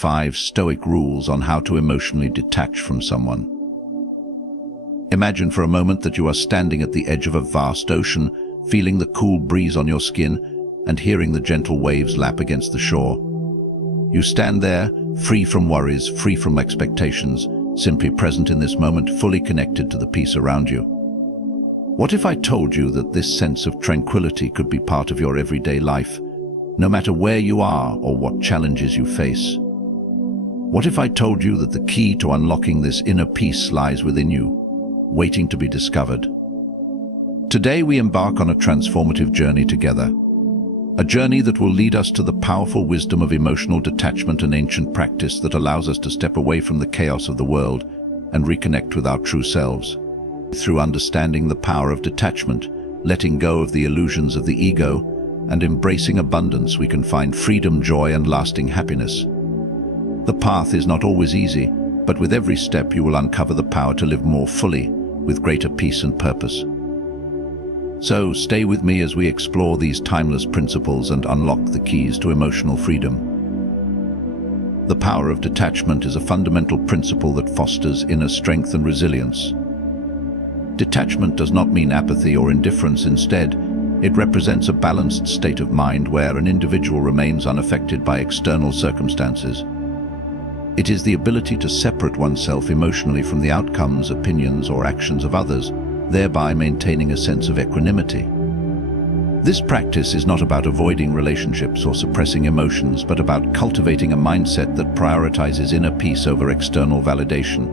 5 Stoic rules on how to emotionally detach from someone. Imagine for a moment that you are standing at the edge of a vast ocean, feeling the cool breeze on your skin and hearing the gentle waves lap against the shore. You stand there, free from worries, free from expectations, simply present in this moment, fully connected to the peace around you. What if I told you that this sense of tranquility could be part of your everyday life, no matter where you are or what challenges you face? What if I told you that the key to unlocking this inner peace lies within you, waiting to be discovered? Today we embark on a transformative journey together. A journey that will lead us to the powerful wisdom of emotional detachment, an ancient practice that allows us to step away from the chaos of the world and reconnect with our true selves. Through understanding the power of detachment, letting go of the illusions of the ego, and embracing abundance, we can find freedom, joy, and lasting happiness. The path is not always easy, but with every step you will uncover the power to live more fully, with greater peace and purpose. So stay with me as we explore these timeless principles and unlock the keys to emotional freedom. The power of detachment is a fundamental principle that fosters inner strength and resilience. Detachment does not mean apathy or indifference. Instead, it represents a balanced state of mind where an individual remains unaffected by external circumstances. It is the ability to separate oneself emotionally from the outcomes, opinions, or actions of others, thereby maintaining a sense of equanimity. This practice is not about avoiding relationships or suppressing emotions, but about cultivating a mindset that prioritizes inner peace over external validation.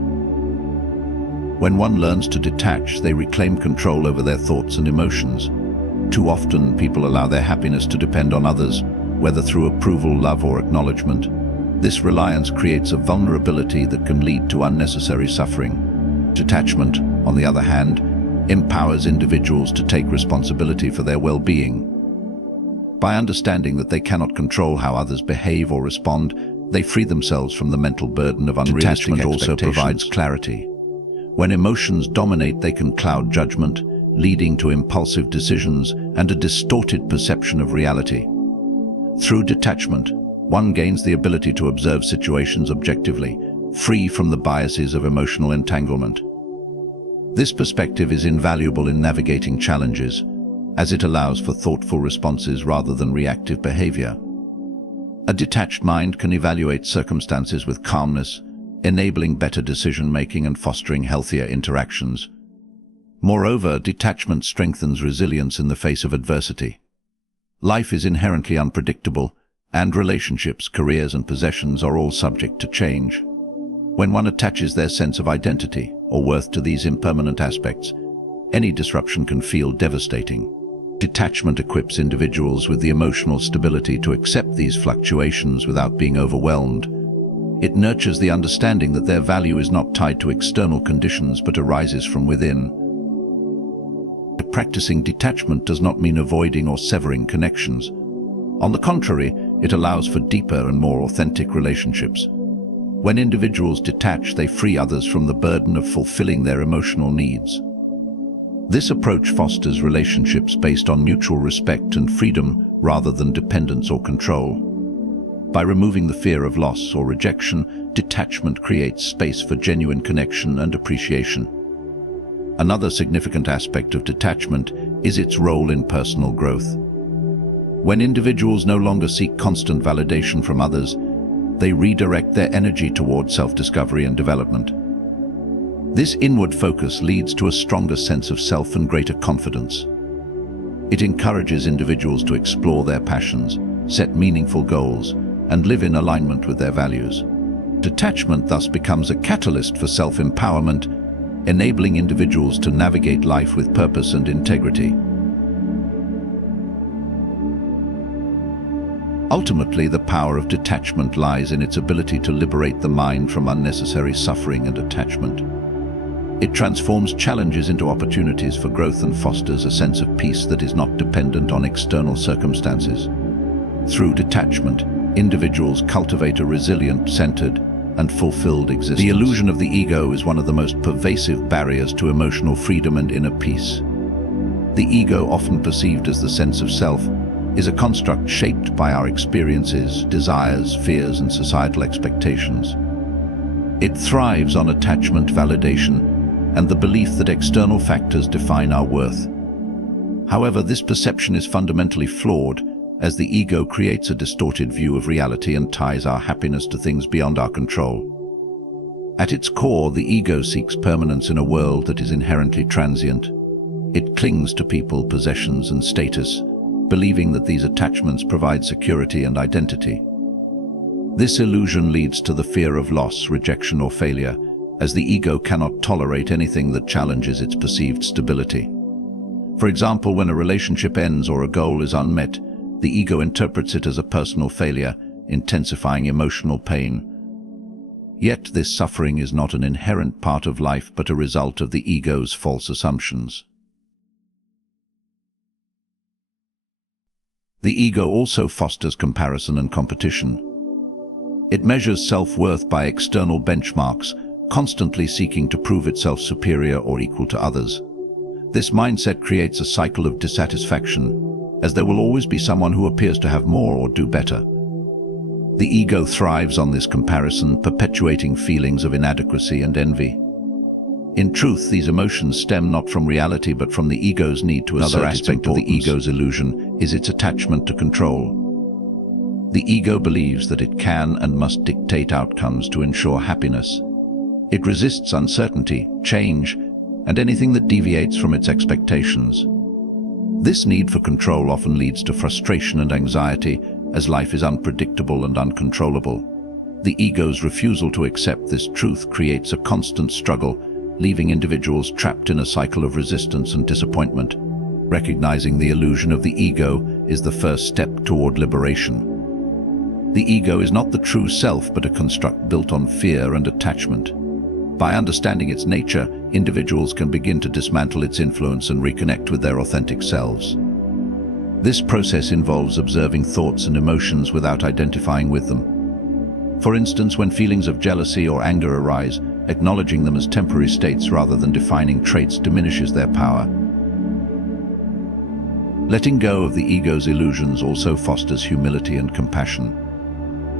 When one learns to detach, they reclaim control over their thoughts and emotions. Too often, people allow their happiness to depend on others, whether through approval, love, or acknowledgement. This reliance creates a vulnerability that can lead to unnecessary suffering. Detachment, on the other hand, empowers individuals to take responsibility for their well-being. By understanding that they cannot control how others behave or respond, they free themselves from the mental burden of unrealistic expectations. Detachment also provides clarity. When emotions dominate, they can cloud judgment, leading to impulsive decisions and a distorted perception of reality. Through detachment, one gains the ability to observe situations objectively, free from the biases of emotional entanglement. This perspective is invaluable in navigating challenges, as it allows for thoughtful responses rather than reactive behavior. A detached mind can evaluate circumstances with calmness, enabling better decision-making and fostering healthier interactions. Moreover, detachment strengthens resilience in the face of adversity. Life is inherently unpredictable, and relationships, careers, and possessions are all subject to change. When one attaches their sense of identity or worth to these impermanent aspects, any disruption can feel devastating. Detachment equips individuals with the emotional stability to accept these fluctuations without being overwhelmed. It nurtures the understanding that their value is not tied to external conditions but arises from within. Practicing detachment does not mean avoiding or severing connections. On the contrary, it allows for deeper and more authentic relationships. When individuals detach, they free others from the burden of fulfilling their emotional needs. This approach fosters relationships based on mutual respect and freedom rather than dependence or control. By removing the fear of loss or rejection, detachment creates space for genuine connection and appreciation. Another significant aspect of detachment is its role in personal growth. When individuals no longer seek constant validation from others, they redirect their energy toward self-discovery and development. This inward focus leads to a stronger sense of self and greater confidence. It encourages individuals to explore their passions, set meaningful goals, and live in alignment with their values. Detachment thus becomes a catalyst for self-empowerment, enabling individuals to navigate life with purpose and integrity. Ultimately, the power of detachment lies in its ability to liberate the mind from unnecessary suffering and attachment. It transforms challenges into opportunities for growth and fosters a sense of peace that is not dependent on external circumstances. Through detachment, individuals cultivate a resilient, centered, and fulfilled existence. The illusion of the ego is one of the most pervasive barriers to emotional freedom and inner peace. The ego, often perceived as the sense of self, is a construct shaped by our experiences, desires, fears, and societal expectations. It thrives on attachment, validation, and the belief that external factors define our worth. However, this perception is fundamentally flawed, as the ego creates a distorted view of reality and ties our happiness to things beyond our control. At its core, the ego seeks permanence in a world that is inherently transient. It clings to people, possessions, and status, believing that these attachments provide security and identity. This illusion leads to the fear of loss, rejection, or failure, as the ego cannot tolerate anything that challenges its perceived stability. For example, when a relationship ends or a goal is unmet, the ego interprets it as a personal failure, intensifying emotional pain. Yet this suffering is not an inherent part of life, but a result of the ego's false assumptions. The ego also fosters comparison and competition. It measures self-worth by external benchmarks, constantly seeking to prove itself superior or equal to others. This mindset creates a cycle of dissatisfaction, as there will always be someone who appears to have more or do better. The ego thrives on this comparison, perpetuating feelings of inadequacy and envy. In truth, these emotions stem not from reality but from the ego's need to assert its importance. Another aspect of the ego's illusion is its attachment to control. The ego believes that it can and must dictate outcomes to ensure happiness. It resists uncertainty, change, and anything that deviates from its expectations. This need for control often leads to frustration and anxiety, as life is unpredictable and uncontrollable. The ego's refusal to accept this truth creates a constant struggle, leaving individuals trapped in a cycle of resistance and disappointment. Recognizing the illusion of the ego is the first step toward liberation. The ego is not the true self, but a construct built on fear and attachment. By understanding its nature, individuals can begin to dismantle its influence and reconnect with their authentic selves. This process involves observing thoughts and emotions without identifying with them. For instance, when feelings of jealousy or anger arise, acknowledging them as temporary states rather than defining traits diminishes their power. Letting go of the ego's illusions also fosters humility and compassion.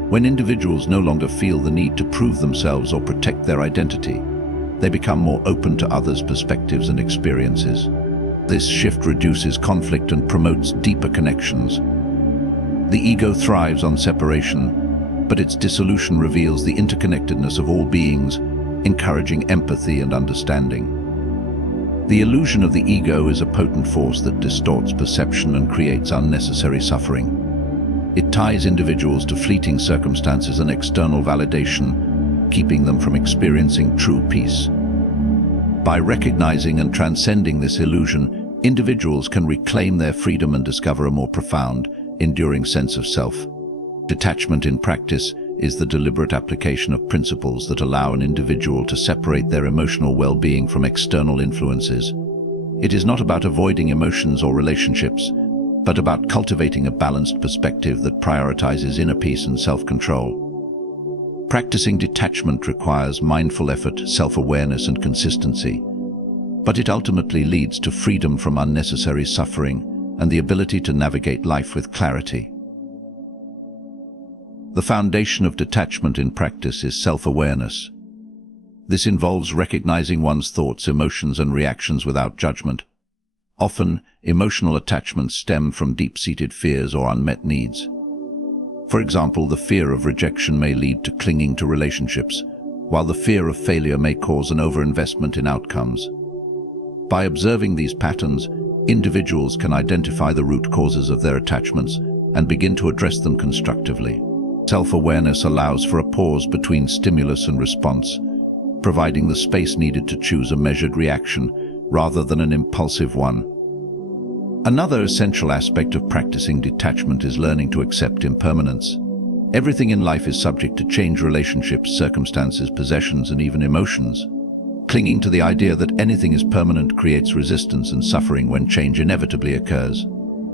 When individuals no longer feel the need to prove themselves or protect their identity, they become more open to others' perspectives and experiences. This shift reduces conflict and promotes deeper connections. The ego thrives on separation, but its dissolution reveals the interconnectedness of all beings, encouraging empathy and understanding. The illusion of the ego is a potent force that distorts perception and creates unnecessary suffering. It ties individuals to fleeting circumstances and external validation, keeping them from experiencing true peace. By recognizing and transcending this illusion, individuals can reclaim their freedom and discover a more profound, enduring sense of self. Detachment in practice is the deliberate application of principles that allow an individual to separate their emotional well-being from external influences. It is not about avoiding emotions or relationships, but about cultivating a balanced perspective that prioritizes inner peace and self-control. Practicing detachment requires mindful effort, self-awareness, and consistency, but it ultimately leads to freedom from unnecessary suffering and the ability to navigate life with clarity. The foundation of detachment in practice is self-awareness. This involves recognizing one's thoughts, emotions, and reactions without judgment. Often, emotional attachments stem from deep-seated fears or unmet needs. For example, the fear of rejection may lead to clinging to relationships, while the fear of failure may cause an overinvestment in outcomes. By observing these patterns, individuals can identify the root causes of their attachments and begin to address them constructively. Self-awareness allows for a pause between stimulus and response, providing the space needed to choose a measured reaction rather than an impulsive one. Another essential aspect of practicing detachment is learning to accept impermanence. Everything in life is subject to change: relationships, circumstances, possessions, and even emotions. Clinging to the idea that anything is permanent creates resistance and suffering when change inevitably occurs.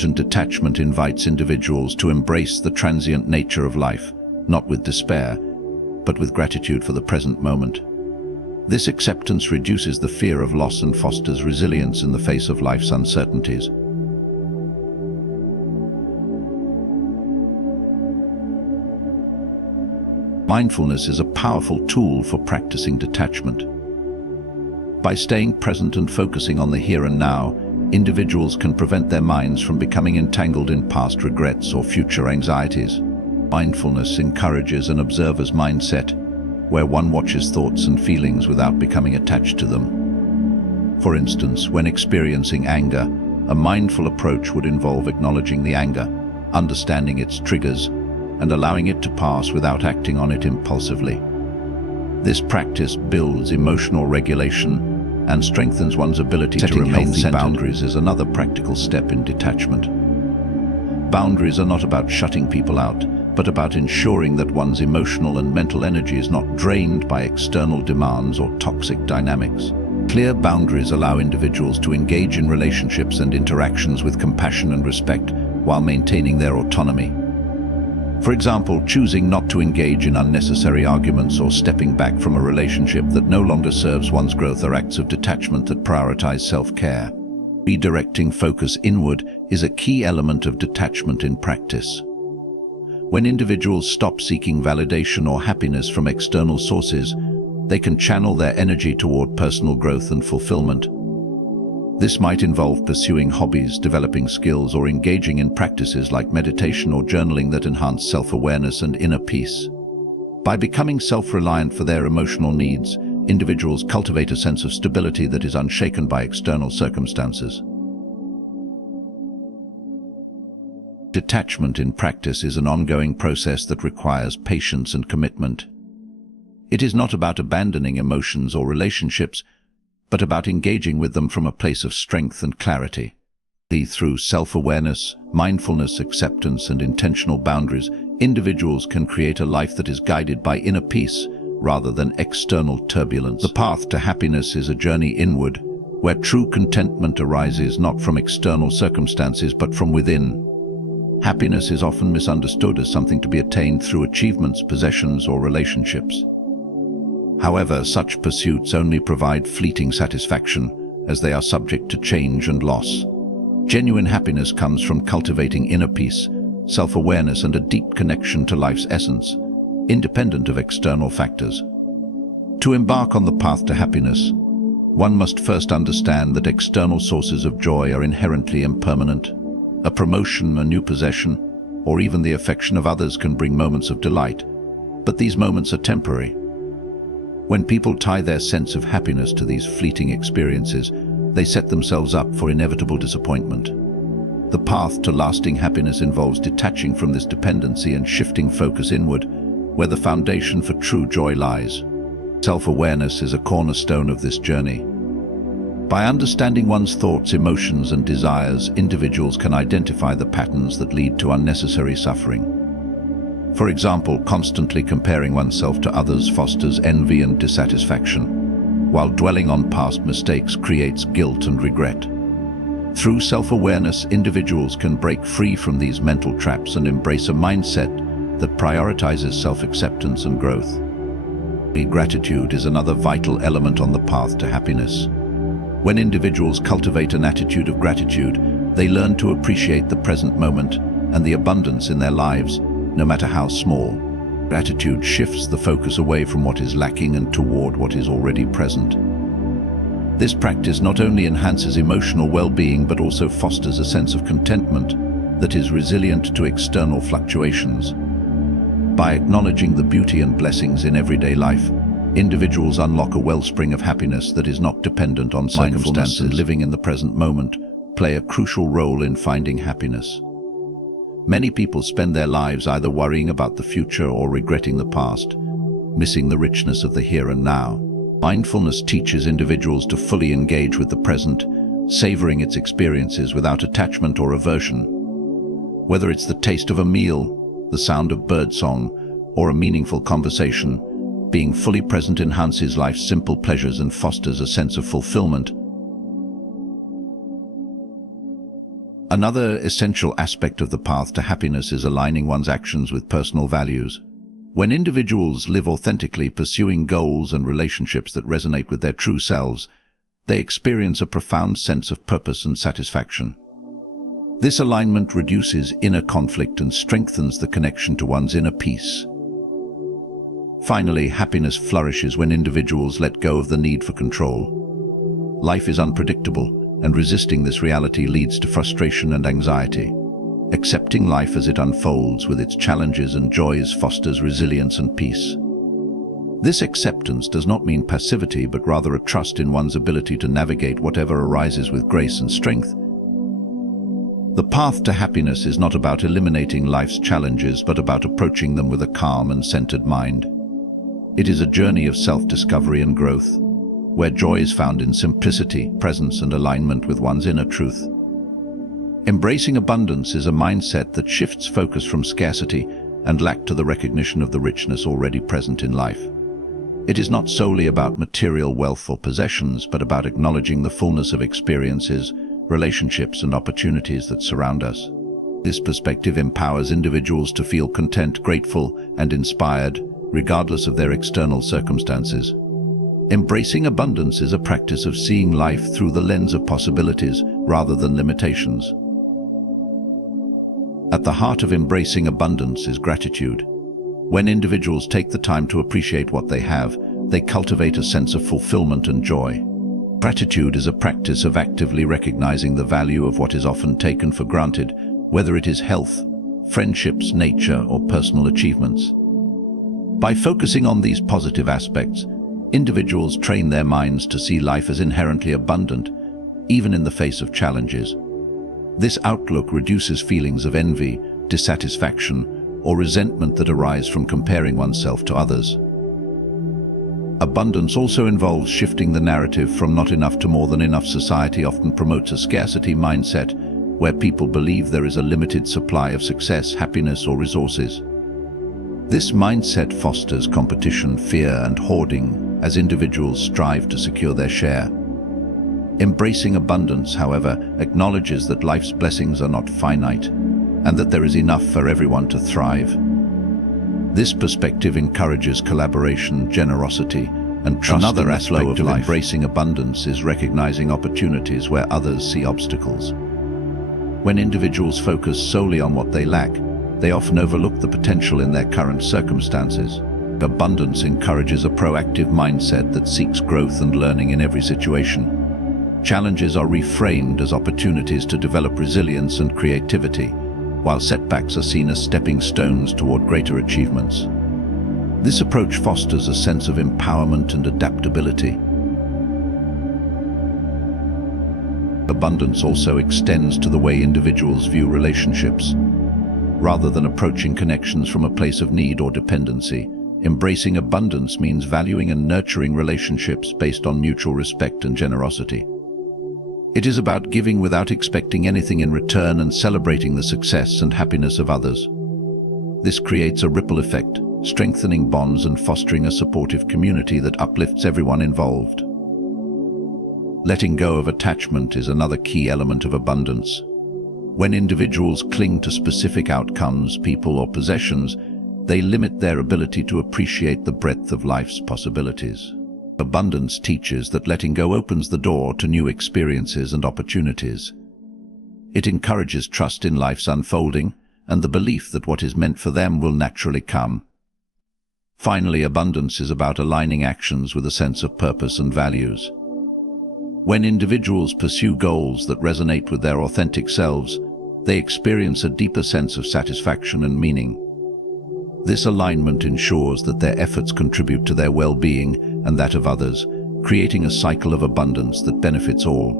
And detachment invites individuals to embrace the transient nature of life, not with despair, but with gratitude for the present moment. This acceptance reduces the fear of loss and fosters resilience in the face of life's uncertainties. Mindfulness is a powerful tool for practicing detachment. By staying present and focusing on the here and now, individuals can prevent their minds from becoming entangled in past regrets or future anxieties. Mindfulness encourages an observer's mindset, where one watches thoughts and feelings without becoming attached to them. For instance, when experiencing anger, a mindful approach would involve acknowledging the anger, understanding its triggers, and allowing it to pass without acting on it impulsively. This practice builds emotional regulation and strengthens one's ability to remain centered. Boundaries is another practical step in detachment. Boundaries are not about shutting people out, but about ensuring that one's emotional and mental energy is not drained by external demands or toxic dynamics. Clear boundaries allow individuals to engage in relationships and interactions with compassion and respect while maintaining their autonomy. For example, choosing not to engage in unnecessary arguments or stepping back from a relationship that no longer serves one's growth are acts of detachment that prioritize self-care. Redirecting focus inward is a key element of detachment in practice. When individuals stop seeking validation or happiness from external sources, they can channel their energy toward personal growth and fulfillment. This might involve pursuing hobbies, developing skills, or engaging in practices like meditation or journaling that enhance self-awareness and inner peace. By becoming self-reliant for their emotional needs, individuals cultivate a sense of stability that is unshaken by external circumstances. Detachment in practice is an ongoing process that requires patience and commitment. It is not about abandoning emotions or relationships, but about engaging with them from a place of strength and clarity. Through self-awareness, mindfulness, acceptance, and intentional boundaries, individuals can create a life that is guided by inner peace rather than external turbulence. The path to happiness is a journey inward, where true contentment arises not from external circumstances but from within. Happiness is often misunderstood as something to be attained through achievements, possessions, or relationships. However, such pursuits only provide fleeting satisfaction, as they are subject to change and loss. Genuine happiness comes from cultivating inner peace, self-awareness, and a deep connection to life's essence, independent of external factors. To embark on the path to happiness, one must first understand that external sources of joy are inherently impermanent. A promotion, a new possession, or even the affection of others can bring moments of delight, but these moments are temporary. When people tie their sense of happiness to these fleeting experiences, they set themselves up for inevitable disappointment. The path to lasting happiness involves detaching from this dependency and shifting focus inward, where the foundation for true joy lies. Self-awareness is a cornerstone of this journey. By understanding one's thoughts, emotions, and desires, individuals can identify the patterns that lead to unnecessary suffering. For example, constantly comparing oneself to others fosters envy and dissatisfaction, while dwelling on past mistakes creates guilt and regret. Through self-awareness, individuals can break free from these mental traps and embrace a mindset that prioritizes self-acceptance and growth. Gratitude is another vital element on the path to happiness. When individuals cultivate an attitude of gratitude, they learn to appreciate the present moment and the abundance in their lives, no matter how small. Gratitude shifts the focus away from what is lacking and toward what is already present. This practice not only enhances emotional well-being but also fosters a sense of contentment that is resilient to external fluctuations. By acknowledging the beauty and blessings in everyday life, individuals unlock a wellspring of happiness that is not dependent on circumstances. Living in the present moment play a crucial role in finding happiness. Many people spend their lives either worrying about the future or regretting the past, missing the richness of the here and now. Mindfulness teaches individuals to fully engage with the present, savoring its experiences without attachment or aversion. Whether it's the taste of a meal, the sound of birdsong, or a meaningful conversation, being fully present enhances life's simple pleasures and fosters a sense of fulfillment. Another essential aspect of the path to happiness is aligning one's actions with personal values. When individuals live authentically, pursuing goals and relationships that resonate with their true selves, they experience a profound sense of purpose and satisfaction. This alignment reduces inner conflict and strengthens the connection to one's inner peace. Finally, happiness flourishes when individuals let go of the need for control. Life is unpredictable, and resisting this reality leads to frustration and anxiety. Accepting life as it unfolds with its challenges and joys fosters resilience and peace. This acceptance does not mean passivity, but rather a trust in one's ability to navigate whatever arises with grace and strength. The path to happiness is not about eliminating life's challenges, but about approaching them with a calm and centered mind. It is a journey of self-discovery and growth, where joy is found in simplicity, presence, and alignment with one's inner truth. Embracing abundance is a mindset that shifts focus from scarcity and lack to the recognition of the richness already present in life. It is not solely about material wealth or possessions, but about acknowledging the fullness of experiences, relationships, and opportunities that surround us. This perspective empowers individuals to feel content, grateful, and inspired, regardless of their external circumstances. Embracing abundance is a practice of seeing life through the lens of possibilities rather than limitations. At the heart of embracing abundance is gratitude. When individuals take the time to appreciate what they have, they cultivate a sense of fulfillment and joy. Gratitude is a practice of actively recognizing the value of what is often taken for granted, whether it is health, friendships, nature, or personal achievements. By focusing on these positive aspects, individuals train their minds to see life as inherently abundant, even in the face of challenges. This outlook reduces feelings of envy, dissatisfaction, or resentment that arise from comparing oneself to others. Abundance also involves shifting the narrative from not enough to more than enough. Society often promotes a scarcity mindset, where people believe there is a limited supply of success, happiness, or resources. This mindset fosters competition, fear, and hoarding as individuals strive to secure their share. Embracing abundance, however, acknowledges that life's blessings are not finite, and that there is enough for everyone to thrive. This perspective encourages collaboration, generosity, and trust. Another aspect of embracing abundance is recognizing opportunities where others see obstacles. When individuals focus solely on what they lack, they often overlook the potential in their current circumstances. Abundance encourages a proactive mindset that seeks growth and learning in every situation. Challenges are reframed as opportunities to develop resilience and creativity, while setbacks are seen as stepping stones toward greater achievements. This approach fosters a sense of empowerment and adaptability. Abundance also extends to the way individuals view relationships. Rather than approaching connections from a place of need or dependency, embracing abundance means valuing and nurturing relationships based on mutual respect and generosity. It is about giving without expecting anything in return and celebrating the success and happiness of others. This creates a ripple effect, strengthening bonds and fostering a supportive community that uplifts everyone involved. Letting go of attachment is another key element of abundance. When individuals cling to specific outcomes, people, or possessions, they limit their ability to appreciate the breadth of life's possibilities. Abundance teaches that letting go opens the door to new experiences and opportunities. It encourages trust in life's unfolding and the belief that what is meant for them will naturally come. Finally, abundance is about aligning actions with a sense of purpose and values. When individuals pursue goals that resonate with their authentic selves, they experience a deeper sense of satisfaction and meaning. This alignment ensures that their efforts contribute to their well-being and that of others, creating a cycle of abundance that benefits all.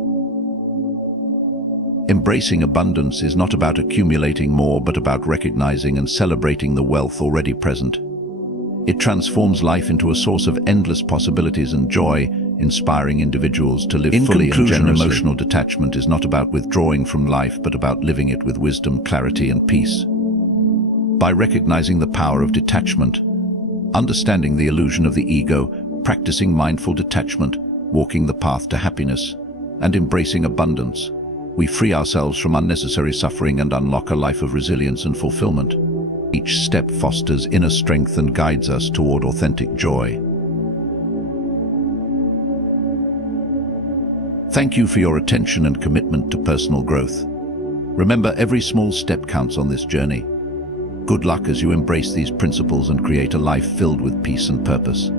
Embracing abundance is not about accumulating more, but about recognizing and celebrating the wealth already present. It transforms life into a source of endless possibilities and joy, inspiring individuals to live fully and generously. Emotional detachment is not about withdrawing from life, but about living it with wisdom, clarity, and peace. By recognizing the power of detachment, understanding the illusion of the ego, practicing mindful detachment, walking the path to happiness, and embracing abundance, we free ourselves from unnecessary suffering and unlock a life of resilience and fulfillment. Each step fosters inner strength and guides us toward authentic joy. Thank you for your attention and commitment to personal growth. Remember, every small step counts on this journey. Good luck as you embrace these principles and create a life filled with peace and purpose.